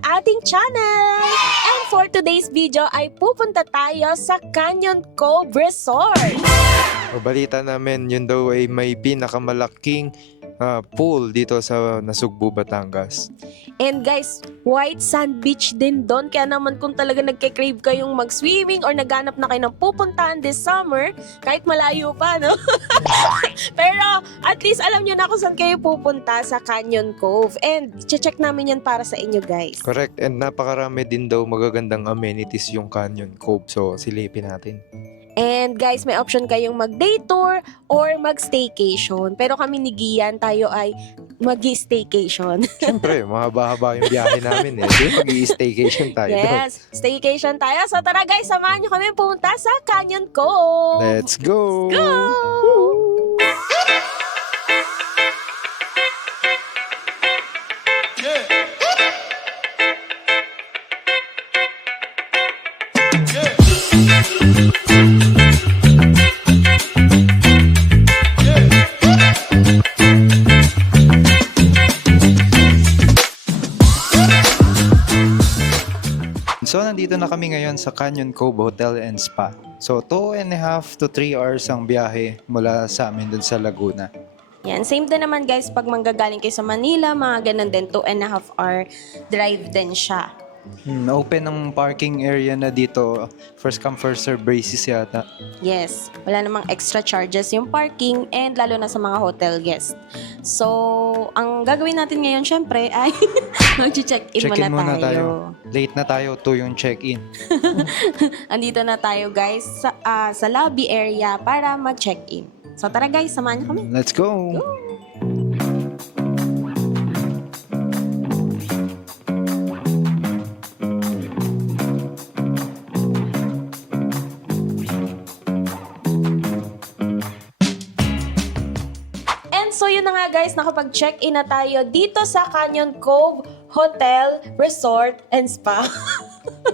sa ating channel! And for today's video ay pupunta tayo sa Canyon Cove Resort. O balita namin, yun daw ay may pinakamalaking pool dito sa Nasugbu, Batangas. And guys, white sand beach din doon. Kaya naman kung talaga nagke-crave kayong mag-swimming or naghanap na kayo ng pupuntahan this summer, kahit malayo pa, no? Pero at least alam nyo na kung saan kayo pupunta sa Canyon Cove. And check namin yan para sa inyo guys. Correct. And napakarami din daw magagandang amenities yung Canyon Cove. So, silipin natin. And guys, may option kayong mag-day tour or mag-staycation. Pero kami ni Gian, tayo ay mag-staycation. Siyempre, mahaba-haba yung biyahe namin eh. Di mag-i-staycation tayo doon. Yes, staycation tayo. So tara guys, samahan nyo kami pumunta sa Canyon Cove. Let's go! Go! So, nandito na kami ngayon sa Canyon Cove Hotel and Spa. So, 2.5 to 3 hours ang biyahe mula sa amin dun sa Laguna. Yan, same din naman guys pag manggagaling kayo sa Manila, mga ganun din, 2.5 hour drive din siya. Open ang parking area na dito. First come, first serve basis yata. Yes, wala namang extra charges yung parking and lalo na sa mga hotel guests. So, ang gagawin natin ngayon syempre ay mag-check-in muna tayo. Late na tayo to yung check-in. Andito na tayo guys sa lobby area para mag-check-in. So tara guys, samahan niyo kami. Let's go! So yun na nga guys, nakapag-check-in na tayo dito sa Canyon Cove Hotel, Resort, and Spa.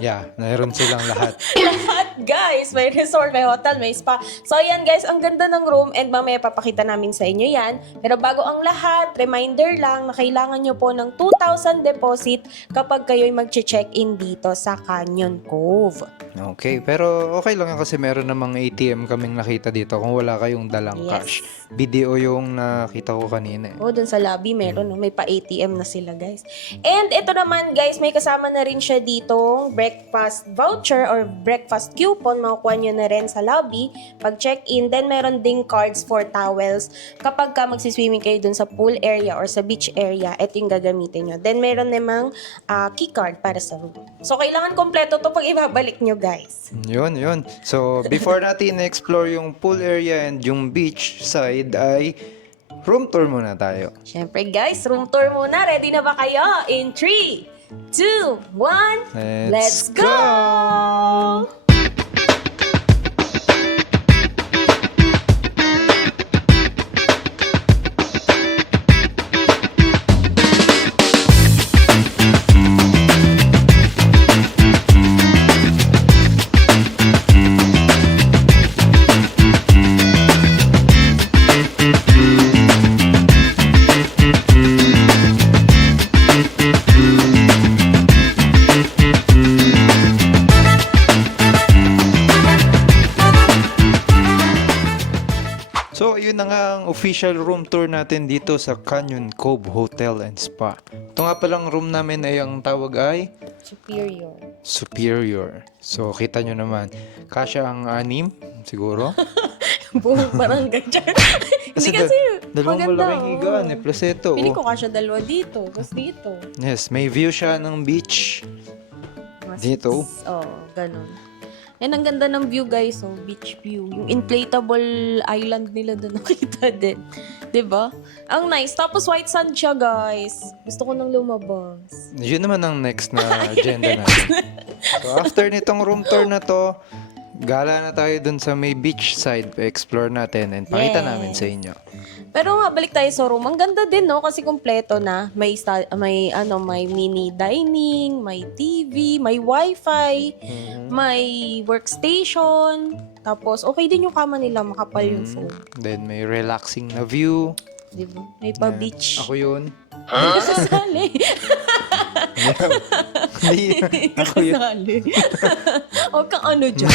Yeah, mayroon silang lahat. Lahat guys, may resort, may hotel, may spa. So yan guys, ang ganda ng room and mamaya papakita namin sa inyo yan. Pero bago ang lahat, reminder lang na kailangan nyo po ng 2,000 deposit kapag kayo'y mag-check-in dito sa Canyon Cove. Okay, pero okay lang yan kasi meron namang ATM kaming nakita dito kung wala kayong dalang cash. Video yung nakita ko kanina eh. Oh, dun sa lobby meron, no? May pa-ATM na sila guys. And ito naman guys, may kasama na rin siya ditong breakfast voucher or breakfast coupon. Makukuha nyo na rin sa lobby pag check-in. Then meron ding cards for towels. Kapag ka magsiswimming kayo dun sa pool area or sa beach area, ito yung gagamitin nyo. Then meron namang key card para sa room. So kailangan kompleto to pag ibabalik nyo guys. Yun. So, before natin explore yung pool area and yung beach side ay room tour muna tayo. Syempre guys, room tour muna. Ready na ba kayo? In 3, 2, 1, let's go! So, yun na nga ang official room tour natin dito sa Canyon Cove Hotel and Spa. Ito nga palang room namin ay ang tawag ay Superior. So, kita nyo naman. Kasya ang 6, siguro. Buong barangay dyan. Hindi kasi dalawang maganda. malaking higaan eh. Plus ito. Pili ko kasya dalawa dito. Tapos dito. Yes, may view siya ng beach. Dito. Oh, ganun. Yan ang ganda ng view guys, oh, beach view. Yung inflatable island nila doon nakita din. 'Di ba? Ang nice. Tapos white sand siya guys. Gusto ko nang lumabas. Yun naman ang next na agenda natin. So after nitong room tour na to, gala na tayo dun sa may beach side. Explore natin and pakita namin sa inyo. Pero nga, balik tayo sa room. Ang ganda din, no? Kasi kompleto na. May mini dining, may TV, may wifi, may workstation. Tapos, okay din yung kama nila. Makapal yung foam. Then may relaxing na view. Diba? May pa-beach. Ako yun. Hindi ka sasali. Hindi, ako yun. Kasali. Huwag kang ano dyan.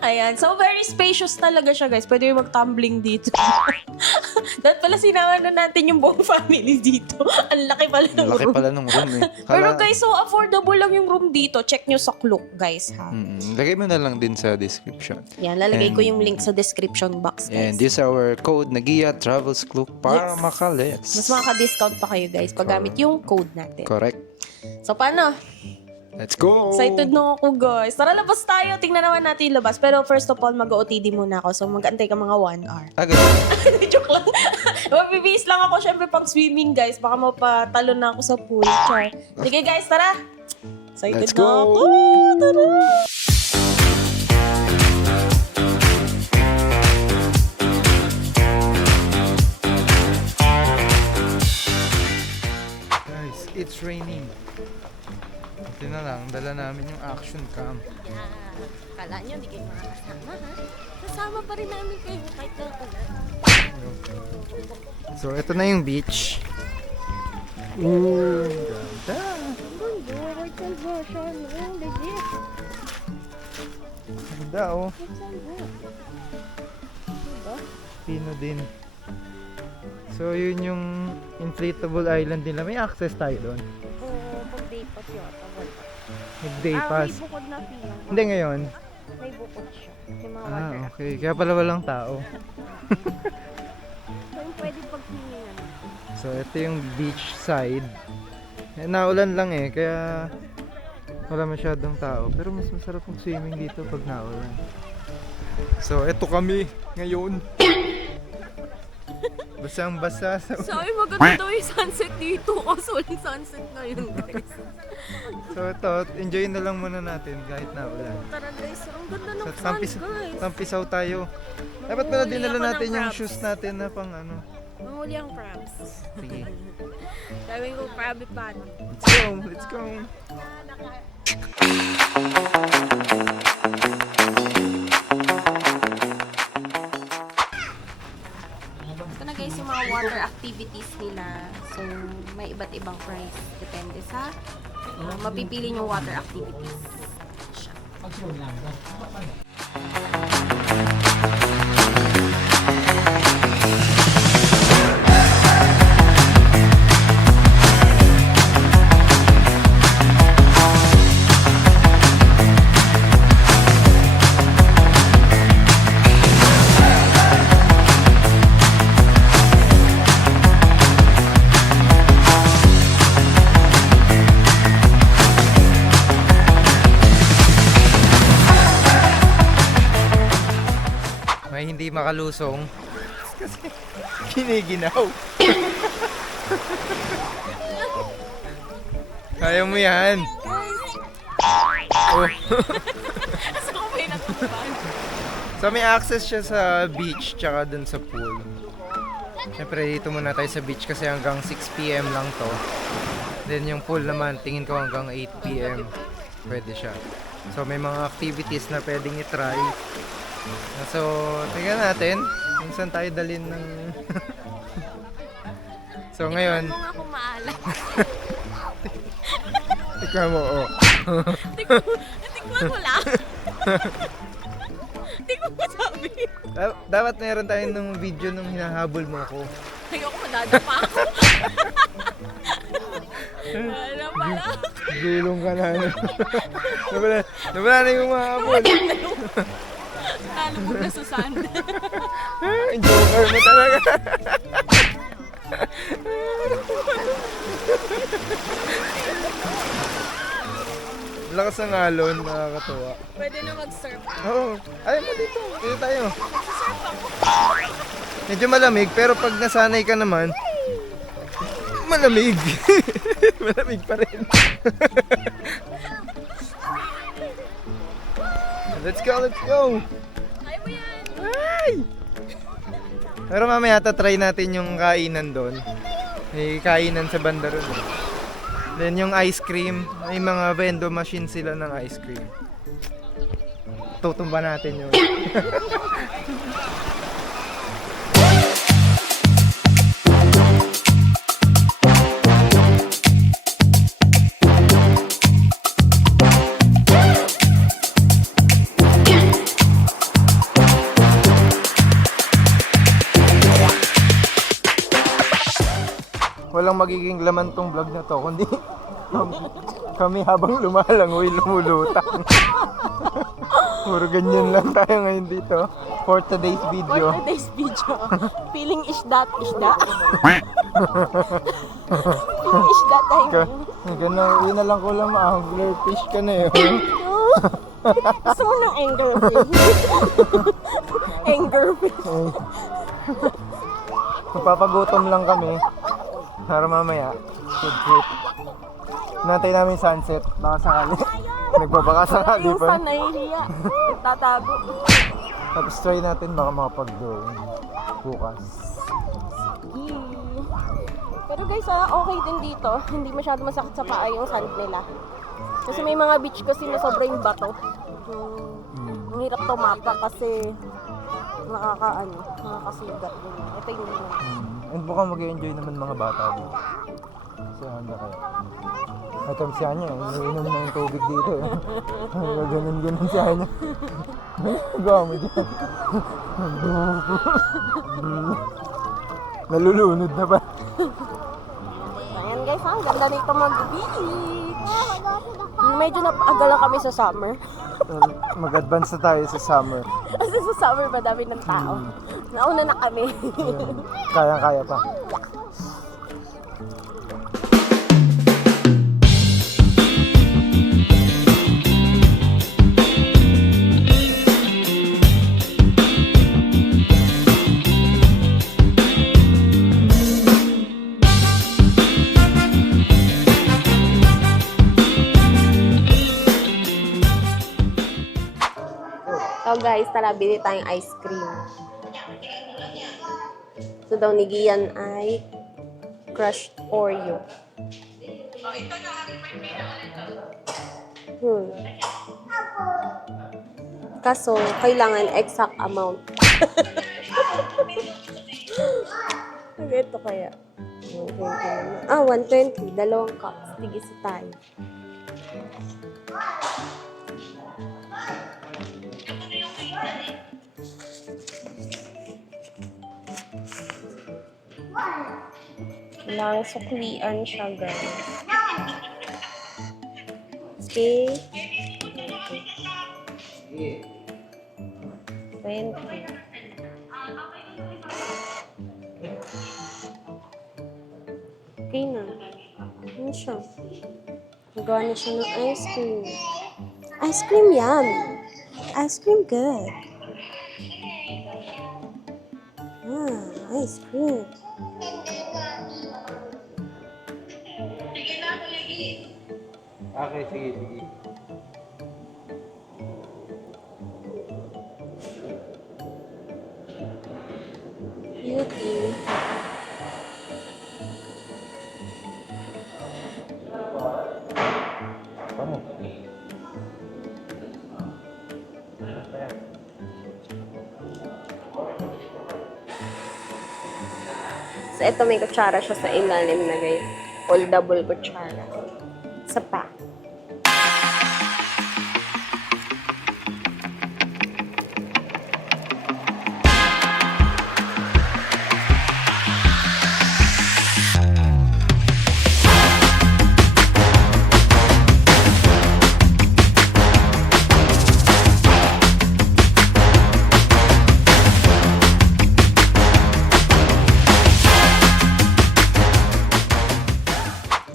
Ayan. So, very spacious talaga siya, guys. Pwede yung mag-tumbling dito. Dapat pala sinama na natin yung buong family dito. Ang laki pala ng Laki room. pala ng room eh. Pero guys, so affordable lang yung room dito. Check nyo sa Klook, guys, ha? Lagay mo na lang din sa description. Yan, lalagay ko yung link sa description box, guys. And this is our code, Nagia Travels Klook para Yes. makalets. Mas makaka-discount pa kayo, guys, pag gamit yung code natin. Correct. So, paano? Let's go! Excited na ako, guys. Tara, labas tayo. Tingnan naman natin yung labas. Pero first of all, mag-OTD muna ako. So, mag-antay ka mga 1 hour. Ganun. Joke lang. Mabibis lang ako, syempre, pang swimming, guys. Baka mapatalon na ako sa pool. Char. Sige, guys, tara. Excited Let's na go! ako. Tara. Guys, it's raining. Ito na lang, dala namin yung action cam. Kala nyo, hindi kayo makakasama, ha? Kasama pa rin namin kayo kahit na ulan. So, ito na yung beach. Ooh, ganda. Ganda, oh. Pino din. So, yun yung inflatable island nila. May access tayo doon. Oo, pag-day pass yata. Mag-day pass. May bukod na fee. Hindi ngayon. May bukod siya. May mga water. Okay. Kaya pala walang tao. So, yung pwede pag-swimming. So, ito yung beach side. Eh, naulan lang eh, kaya wala masyadong tao. Pero mas masarap yung swimming dito pag naulan. So, ito kami ngayon. Basang-basa sa... Sabi maganda daw yung sunset dito. Kaso walang sunset ngayon, guys. So, ito, enjoy na lang muna natin kahit naulan. Tara, guys. Ang ganda ng So, sun, guys. tampisaw tayo. Dapat pala Mamuli dinala ako ng natin yung crabs. shoes natin na pang ano. Mamuli ang crabs. Sige. Gawin ko crabby pan. Let's go! Let's go! Ito na guys yung mga water activities nila. So, may iba't ibang price. Depende sa mapipili yung water activities. Siya. May hindi makalusong kasi kiniginaw. Kaya mo yan. Oh. So, may natutupan. So may access siya sa beach tsaka dun sa pool. Siyempre dito muna tayo sa beach kasi hanggang 6 PM lang to. Then yung pool naman tingin ko hanggang 8 PM. Pwede siya. So may mga activities na pwedeng i-try. So tingnan natin kung saan tayo dalhin ng... So ngayon, Kung ako maalat. ikaw mo, oh. Tikman mo lang. Tikman mo sabi. Dapat meron tayo ng video nung hinahabol mo ako. Ayoko madadapa ako. Wala pala. Gulong ka na. Nawala na yung mahabol. Nalubog na sa sand. Ang joker mo talaga. Lakas ng alon, nakakatuwa. Pwede na mag-surf. Oo. Ay mo dito. Dito tayo. Medyo malamig, pero pag nasanay ka naman, malamig. Malamig pa rin. Let's go, let's go. Ay mo yan. Ay! Pero mamaya tatry natin yung kainan doon. May kainan sa banda ron. Then yung ice cream, may mga vendor machine sila ng ice cream. Tutumba natin yun. walang magiging laman tong vlog na to, kundi kami habang lumalangoy, lumulutang. Puro ganyan lang tayo ngayon dito for today's video. For today's video, feeling isda. Feeling isda tayo. Gano'n, yun na lang ko lang angler fish ka na yun. Gusto mo ng anglerfish? Anglerfish. Mapapagutom lang kami para mamaya food trip. Nantay namin sunset, baka sakali. Nagbabaka sakali Yung pa. sun nahihiya. Tatago. Tapos try natin baka makapag-drawing bukas. Pero guys, okay din dito. Hindi masyado masakit sa paa yung sand nila. Kasi may mga beach kasi na sobrang bato. Ang hirap tumapa kasi nakakasugat din. Ito yung naman. And mukhang mag-enjoy naman mga bata dito. Kasi handa kaya. At ang siya niya, iniinom na yung tubig dito. Ganun siya niya. Gawa mo dyan. Nalulunod na ba? Ayan guys, ang ganda nito mag-beach. Medyo napagala kami sa summer. Mag-advance na tayo sa summer. Kasi sa summer madami ng tao. Nauna na kami. Kaya-kaya pa. So guys, tara, bili tayong ice cream. So daw ni Gian ay crushed Oreo. Kaso, kailangan exact amount. Ito kaya. 120 naman. 120. Dalawang cups. Tigisa tayo. Kailangan suklian siya, guys. Okay. 20. Okay na. Ano siya? Nagawa na siya ng ice cream. Ice cream yan. Ice cream good. Ice cream. Okay, sige. Beauty. Paano? So, ito may kutsara siya sa ilalim na guys. Foldable kutsara. Isa pa.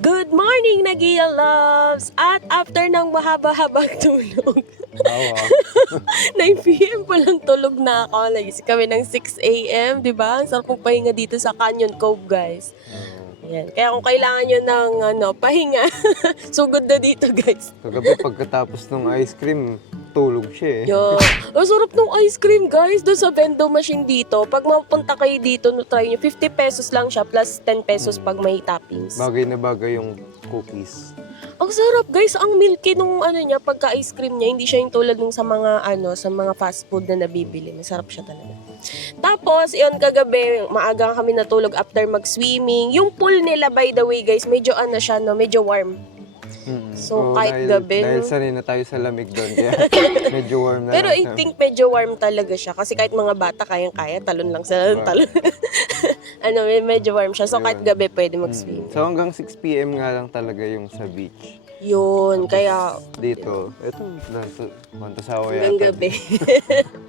Good morning, Nagia Loves! At after ng mahaba-habang tulog, 9 p.m. pa lang tulog na ako. Nagising kami ng 6 a.m., di ba? Ang sarap mong pahinga dito sa Canyon Cove, guys. Ayan. Kaya kung kailangan nyo ng pahinga, sugod na dito, guys. Kagabi pagkatapos ng ice cream, tulog siya eh. Yo, ang sarap ng ice cream, guys. Doon sa vendo machine dito, pag mapunta kayo dito, try nyo, 50 pesos lang siya, plus 10 pesos pag may toppings. Bagay na bagay yung cookies. Ang sarap, guys. Ang milky nung niya, pagka-ice cream niya, hindi siya yung tulad nung sa mga sa mga fast food na nabibili. Masarap siya talaga. Tapos, yun, kagabi, maaga kami natulog after mag-swimming. Yung pool nila, by the way, guys, medyo siya, medyo warm. So, kahit gabi, Dahil no? sanay na tayo sa lamig doon, kaya medyo warm na Pero lang I siya. think medyo warm talaga siya. Kasi kahit mga bata, kayang-kaya, talon lang sa talon. medyo warm siya. So, kahit Ayun. gabi pwede mag-swim. So hanggang 6 p.m. nga lang talaga yung sa beach. Yun, kaya Dito, ito, Mantasawa hanggang yata. gabi.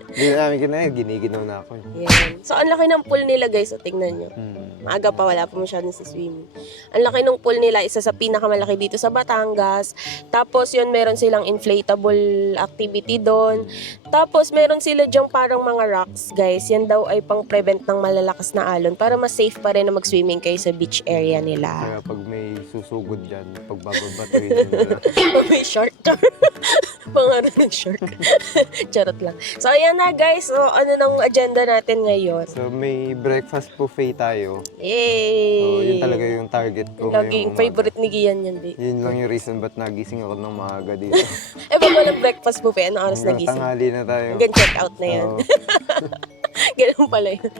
Hindi na namin kinain, giniginaw na ako. Yan. So, ang laki ng pool nila guys. So, tingnan nyo. Maaga pa, wala pa masyadong si swimming. Ang laki ng pool nila, isa sa pinakamalaki dito sa Batangas. Tapos, yun, meron silang inflatable activity doon. Tapos, meron sila dyang parang mga rocks, guys. Yan daw ay pang-prevent ng malalakas na alon para mas safe pa rin na mag-swimming kayo sa beach area nila. Kaya pag may susugod dyan, pagbababatuin nila. May shark. Pangalan ng shark. Charot lang. So, ayan na guys. So, ano nang agenda natin ngayon? So may breakfast buffet tayo. Yay! So yun talaga yung target ko Laging ngayong umaga. favorite ni Gian yan, babe. Yun lang yung reason ba't nagising ako ng maaga dito. Eh, pag walang breakfast buffet, anong oras Hanggang nagising? tanghali na tayo. Hanggang check out na yan. Oo. Ganun pala yun.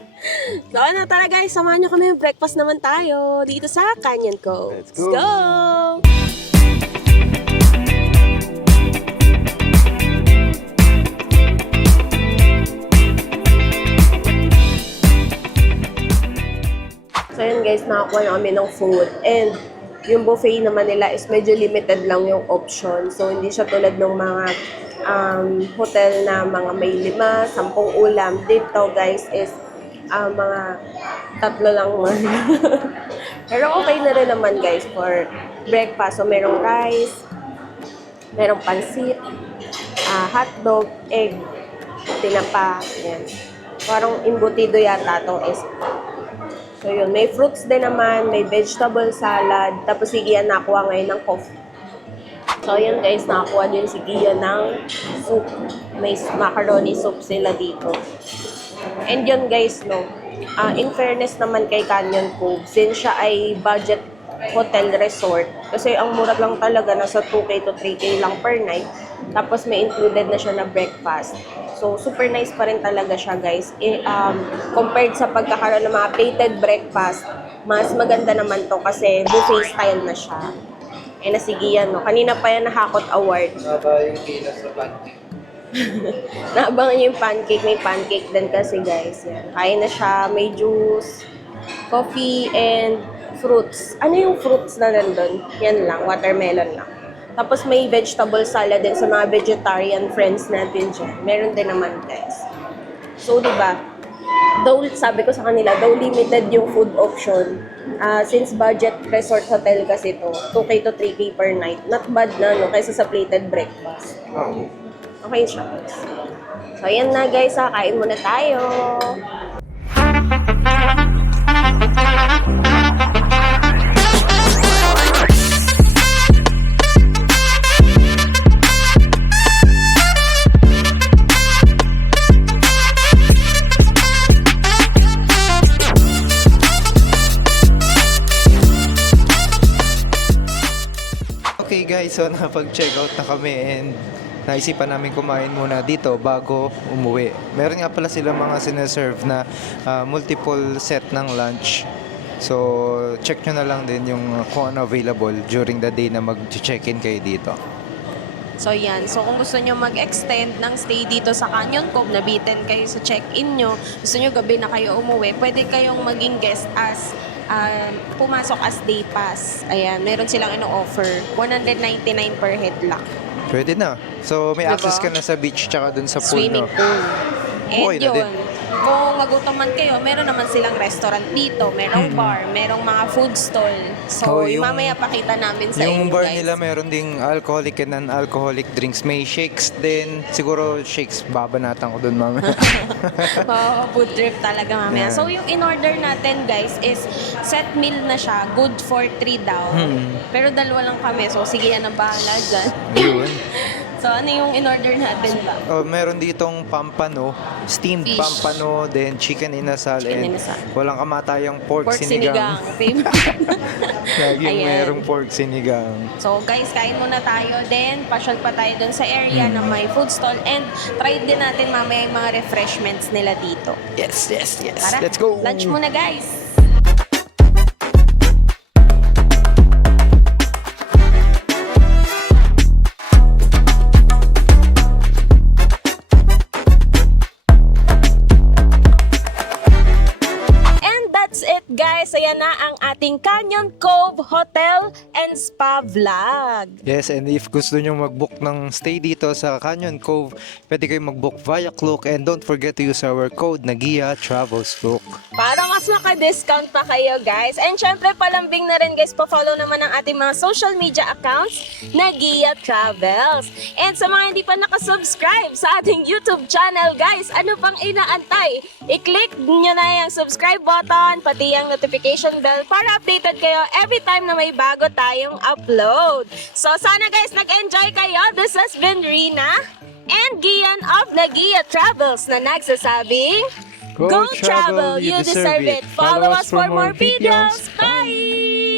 So, ano tara guys, samahan nyo kami. Breakfast naman tayo dito sa Canyon Cove. Let's go! go! So yun guys, nakakuha na kami ng food. And yung buffet naman nila is medyo limited lang yung option. So hindi siya tulad ng mga hotel na mga may 5, 10 ulam. Dito guys is mga 3 lang man. Pero okay na rin naman guys for breakfast. So merong rice, merong pansit, hotdog, egg, tinapa, yan. Parang imbutido yata itong is. So yun, may fruits din naman, may vegetable salad, tapos si Gian nakuha ngayon ng coffee. So yun guys, nakakuha din si Gian ng soup. May macaroni soup sila dito. And yun guys, no, in fairness naman kay Canyon Cove, since siya ay budget hotel resort, kasi ang mura lang talaga, nasa 2K to 3K lang per night. Tapos may included na siya na breakfast. So, super nice pa rin talaga siya, guys. Compared sa pagkakaroon ng mga plated breakfast, mas maganda naman to kasi buffet style na siya. Eh, nasigiyan, no? Kanina pa yan na-Hakot Award. Naba yung kilos sa pancake. Naabangan niyo yung pancake. May pancake din kasi, guys. Yan. Kain na siya. May juice, coffee, and fruits. Ano yung fruits na nandun? Yan lang. Watermelon lang. Tapos may vegetable salad din sa mga vegetarian friends natin dyan. Meron din naman, guys. So, di ba? Though, sabi ko sa kanila, though limited yung food option, since budget resort hotel kasi to, 2K to 3K per night, not bad na, no? Kaysa sa plated breakfast. Okay siya, guys. So, ayan na, guys, ha. Kain muna tayo. Okay guys, so nakapag-check out na kami and naisipan namin kumain muna dito bago umuwi. Meron nga pala sila mga sineserve na multiple set ng lunch. So, check nyo na lang din yung kung ano available during the day na mag-check-in kayo dito. So yan, so kung gusto nyo mag-extend ng stay dito sa Canyon Cove, nabitin kayo sa check-in nyo, gusto nyo gabi na kayo umuwi, pwede kayong maging guest as pumasok as day pass. Ayan, meron silang ino-offer, 199 per head lang. Pwede na. So, may Diba? access ka na sa beach tsaka dun sa pool, Swimming no? pool. And Okay na din. yun, kung magutom man kayo, meron naman silang restaurant dito, merong bar, merong mga food stall. So, Oh, yung- mamaya pakita namin sa Yung inyo, bar guys. nila meron ding alcoholic and non-alcoholic drinks. May shakes din. Siguro shakes, babanatan ko dun mamaya. Food trip talaga mamaya. Yeah. So, yung in-order natin, guys, is set meal na siya. Good for 3 daw. Pero 2 lang kami. So, sige, yan ang bahala dyan. Yun. So, ano yung in-order natin ba? Oh, meron ditong pampano, steamed Fish. pampano, then chicken inasal, Chicken and inasal. walang kamatayang pork, Pork sinigang. Favorite. Laging Ayan. merong pork sinigang. So, guys, kain muna tayo. Then, pasyal pa tayo dun sa area na may food stall. And, try din natin mamaya yung mga refreshments nila dito. Yes, yes, yes. Tara, Let's go! lunch muna, guys! And that's it, ating Canyon Cove Hotel and Spa vlog. Yes, and if gusto nyo mag-book ng stay dito sa Canyon Cove, pwede kayo mag-book via Klook, and don't forget to use our code Nagia Travels Klook. Para mas maka-discount pa kayo guys. And syempre palambing na rin guys, pa-follow naman ang ating mga social media accounts Nagia Travels. And sa mga hindi pa nakasubscribe sa ating YouTube channel guys, ano pang inaantay? I-click nyo na yung subscribe button, pati yung notification bell para updated kayo every time na may bago tayong upload. So sana guys nag-enjoy kayo. This has been Rina and Gian of Nagia Travels na nagsasabing, Go travel, you deserve it. Follow us for more videos. Bye!